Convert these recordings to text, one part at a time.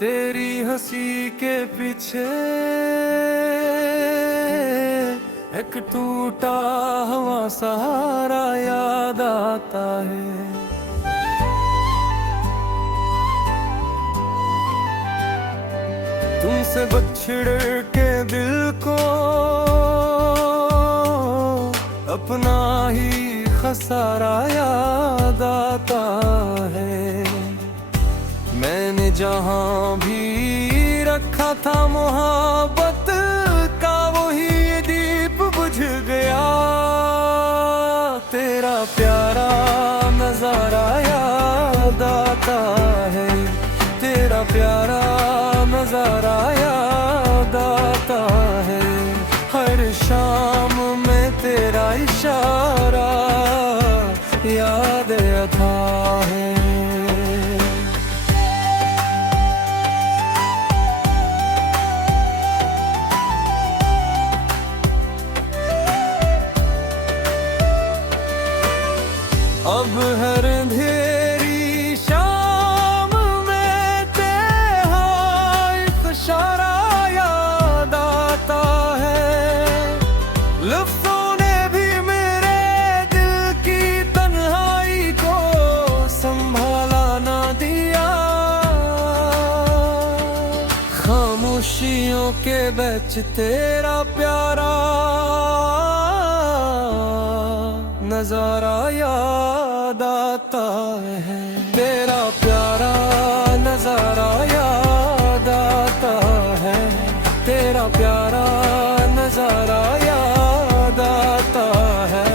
तेरी हंसी के पीछे एक टूटा हुआ सहारा याद आता है। तुमसे बछड़ के दिल को अपना ही खसारा याद आता है। मैंने जहां भी रखा था मोहब्बत का वही दीप बुझ गया। तेरा प्यारा नजारा याद आता है, तेरा प्यारा नजारा याद आता है। हर शाम में तेरा इशारा याद आता है। अब हर अंधेरी शाम में तेरा एक इशारा याद आता है। लफ्ज़ों ने भी मेरे दिल की तन्हाई को संभाला ना दिया। खामोशियों के बीच तेरा प्यारा नजारा याद आता है। तेरा प्यारा नजारा याद आता है, तेरा प्यारा नजारा याद आता है।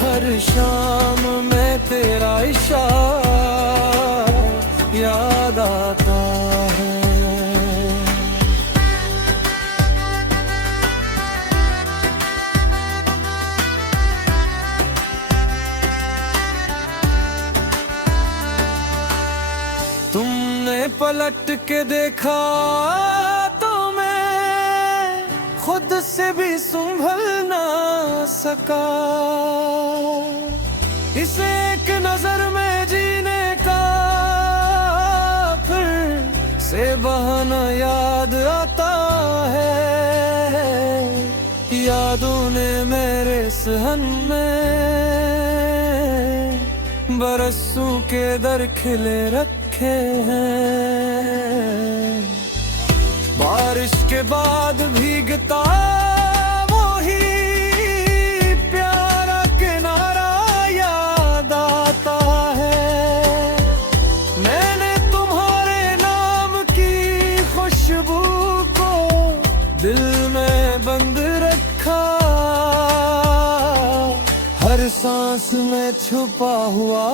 हर शाम में तेरा इशारा याद आता है। तुमने पलट के देखा तो मैं खुद से भी संभल ना सका। इस एक नजर में जीने का फिर से बहाना याद आता है। यादों ने मेरे सहन में बरसों के दर खिले रखे हैं। बारिश के बाद भीगता वही प्यारा किनारा याद आता है। मैंने तुम्हारे नाम की खुशबू को दिल में बंद रखा। हर सांस में छुपा हुआ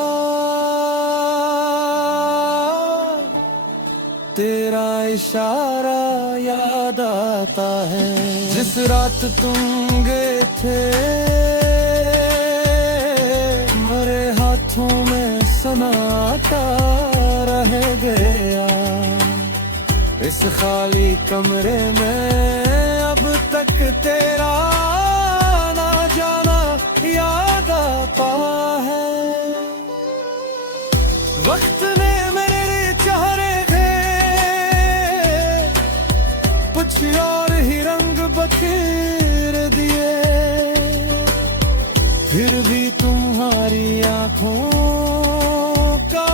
तेरा इशारा याद आता है। जिस रात तुम गए थे मेरे हाथों में सन्नाटा रह गया। इस खाली कमरे में अब तक तेरा ना जाना याद आता है। वक्त ने मेरे चेहरे कुछ और ही रंग बखेर दिए। फिर भी तुम्हारी आंखों का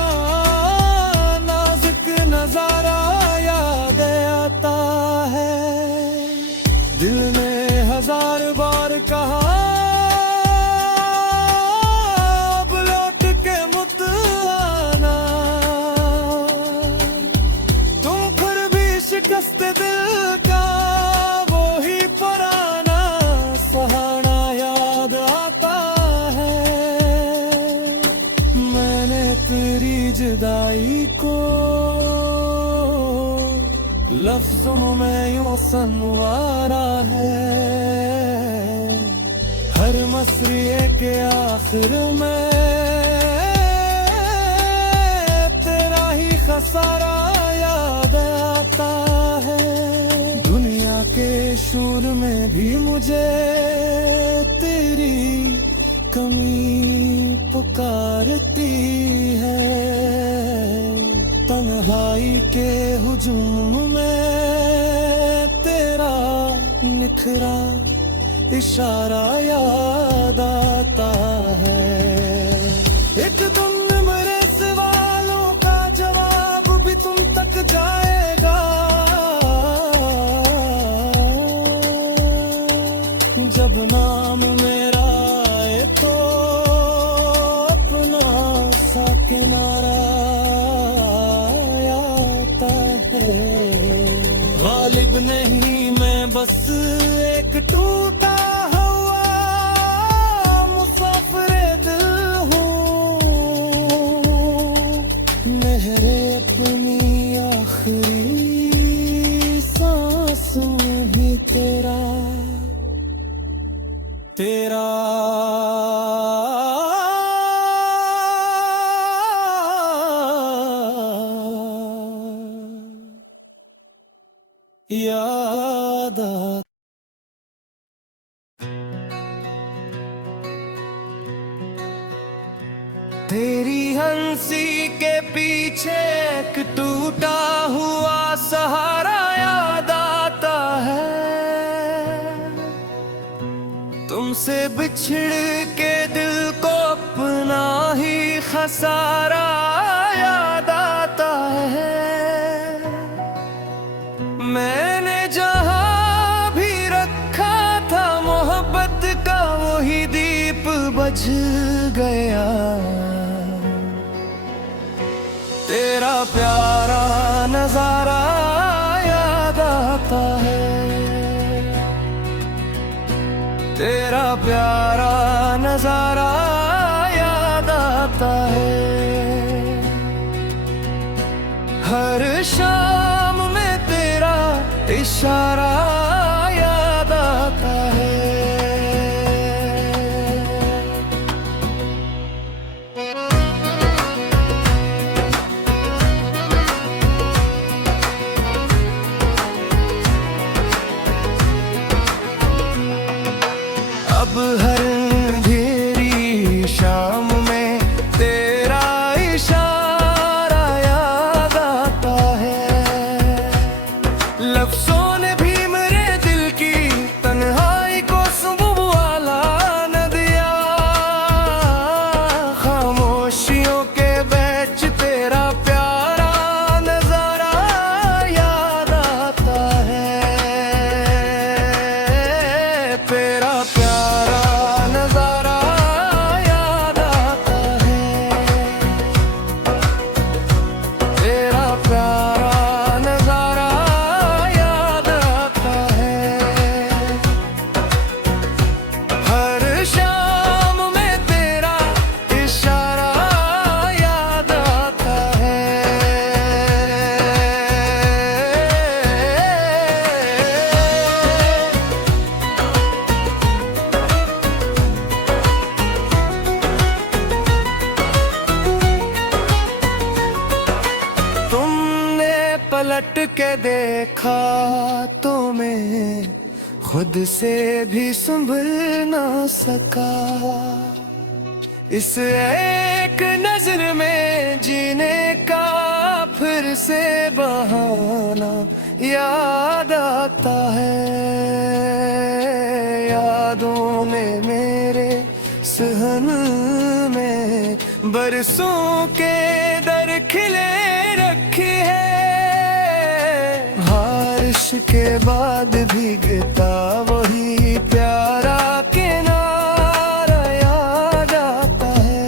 नाजुक नजारा याद आता है। दिल ने हजार बार कहा अब लौट के मुत आना। तुम फिर भी शिकस्त दिल तेरी जुदाई को लफ्जों में यूं संवारा है। हर मसरिये के आखिर में तेरा ही खसारा याद आता है। दुनिया के शोर में भी मुझे तेरी कमी पुकारती है। तन्हा जुदाई के हुजूम में तेरा निखरा इशारा याद आता है। एक दिन मेरे सवालों का जवाब भी तुम तक जाएगा, जब नाम मेरा आए तो अपना सा किनारा आता है। गालिब नहीं मैं बस एक टूटा हुआ मुसाफिर दिल हूँ, मेरे अपनी आखिरी सांस में भी तेरा याद आता। तेरी हंसी के पीछे एक टूटा हुआ सहारा याद आता है। तुमसे बिछड़ के दिल को अपना ही खसारा याद आता है। मैंने जहां भी रखा था मोहब्बत का वही दीप बुझ गया। तेरा प्यारा नजारा याद आता है, तेरा प्यारा नजारा याद आता है। हर शाम में तेरा इशारा याद आता है। अब हर अंधेरी शाम में तेरा इशारा याद आता है। लफ्ज़ों ने भी मेरे दिल की तन्हाई को संभाला न दिया। खामोशियों के बीच तेरा प्यारा नजारा याद आता है। तेरा पलट के देखा तो मैं खुद से भी संभल ना सका। इस एक नजर में जीने का फिर से बहाना याद आता है। यादों ने मेरे सहन में बरसों के दर खिले रखे हैं। बारिश के बाद भीगता वही प्यारा किनारा याद आता है।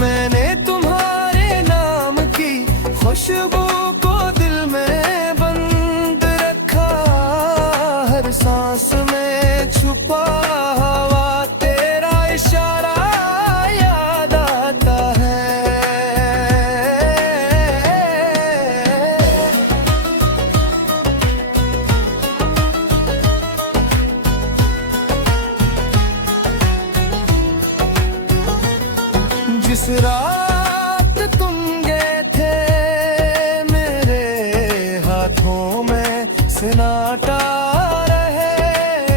मैंने तुम्हारे नाम की खुशबू को दिल में बंद रखा। हर सांस में छुपा हुआ तेरा इशारा याद आता है। जिस रात तुम गए थे मेरे हाथों में सन्नाटा रह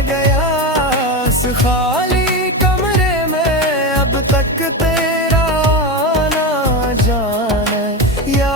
गया। इस खाली कमरे में अब तक तेरा ना जाने या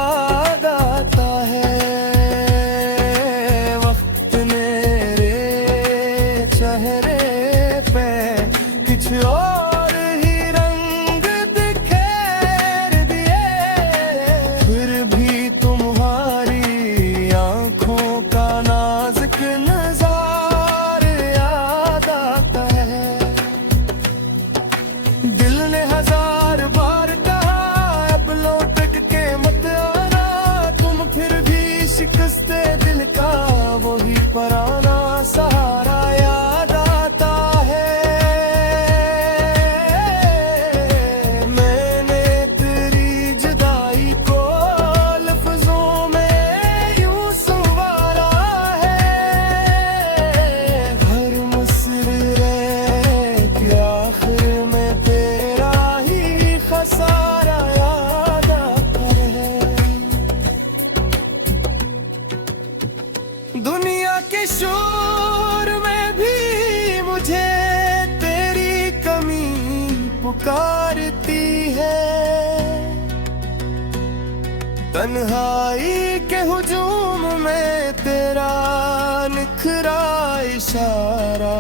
पुकारती है। तन्हाई के हुजूम में तेरा निखरा इशारा